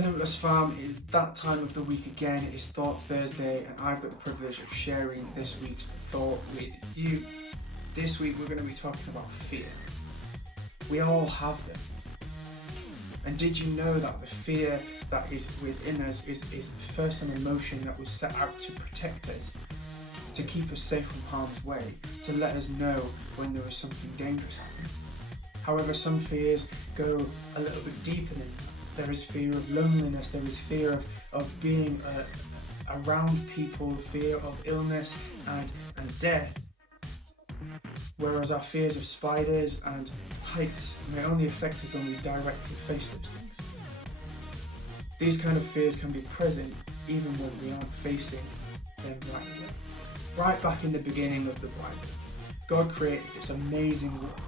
Limitless Farm, is that time of the week again. It's Thought Thursday and I've got the privilege of sharing this week's thought with you. This week we're going to be talking about fear. We all have them. And did you know that the fear that is within us is first an emotion that was set out to protect us, to keep us safe from harm's way, to let us know when there is something dangerous happening. However, some fears go a little bit deeper than that. There is fear of loneliness, there is fear of being around people, fear of illness and death. Whereas our fears of spiders and heights may only affect us when we directly face those things. These kind of fears can be present even when we aren't facing them right away. Right back in the beginning of the Bible, God created this amazing world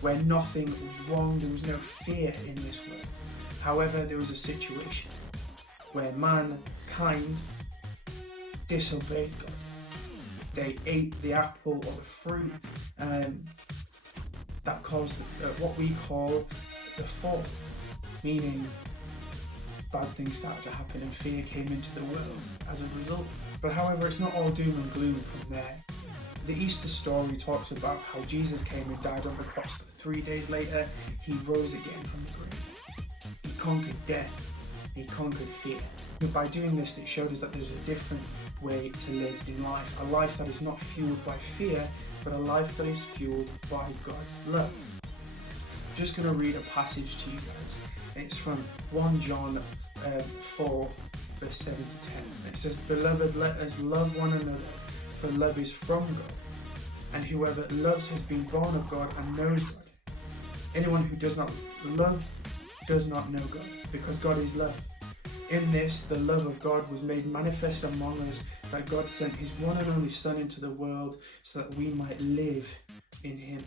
where nothing was wrong, there was no fear in this world. However, there was a situation where mankind disobeyed God. They ate the apple or the fruit that caused what we call the fall, meaning bad things started to happen and fear came into the world as a result. But however, it's not all doom and gloom from there. The Easter story talks about how Jesus came and died on the cross, but 3 days later, he rose again from the grave. He conquered death, he conquered fear. But by doing this, it showed us that there's a different way to live in life. A life that is not fueled by fear, but a life that is fueled by God's love. I'm just going to read a passage to you guys. It's from 1 John 4, verse 7 to 10. It says, "Beloved, let us love one another, for love is from God, and whoever loves has been born of God and knows God. Anyone who does not love does not know God, because God is love. In this, the love of God was made manifest among us, that God sent his one and only Son into the world so that we might live in him.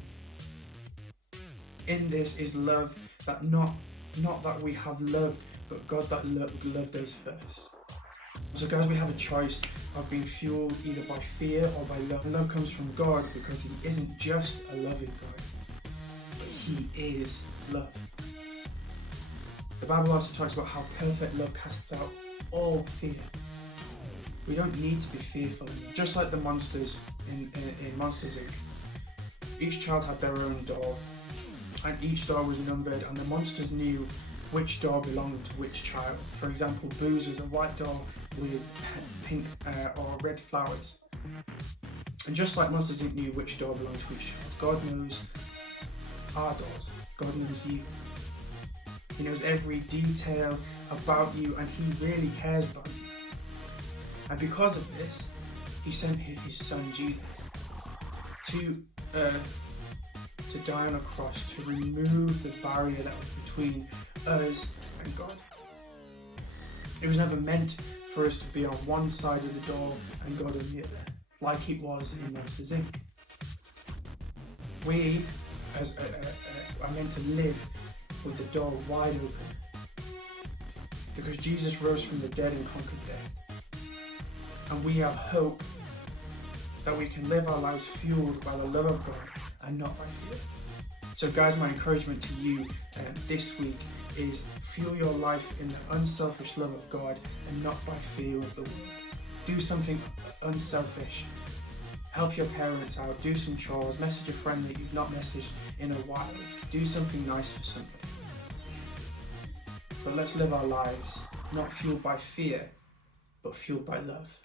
In this is love, that not that we have loved, but God that loved us first." So guys, we have a choice of being fueled either by fear or by love. Love comes from God because he isn't just a loving God, but he is love. The Bible also talks about how perfect love casts out all fear. We don't need to be fearful. Just like the monsters in Monsters Inc. Each child had their own doll, and each doll was numbered, and the monsters knew which doll belonged to which child. For example, Boo's was a white doll with pink or red flowers. And just like Monsters Inc. knew which doll belonged to each child, God knows our dolls. God knows you. He knows every detail about you, and he really cares about you. And because of this, he sent his son Jesus to earth to die on a cross to remove the barrier that was between us and God. It was never meant for us to be on one side of the door and God on the other, like it was in Monsters Inc. We are meant to live with the door wide open, because Jesus rose from the dead and conquered death. And we have hope that we can live our lives fueled by the love of God and not by fear. So guys, my encouragement to you this week is fuel your life in the unselfish love of God and not by fear of the world. Do something unselfish. Help your parents out, do some chores, message a friend that you've not messaged in a while. Do something nice for somebody. But let's live our lives not fueled by fear, but fueled by love.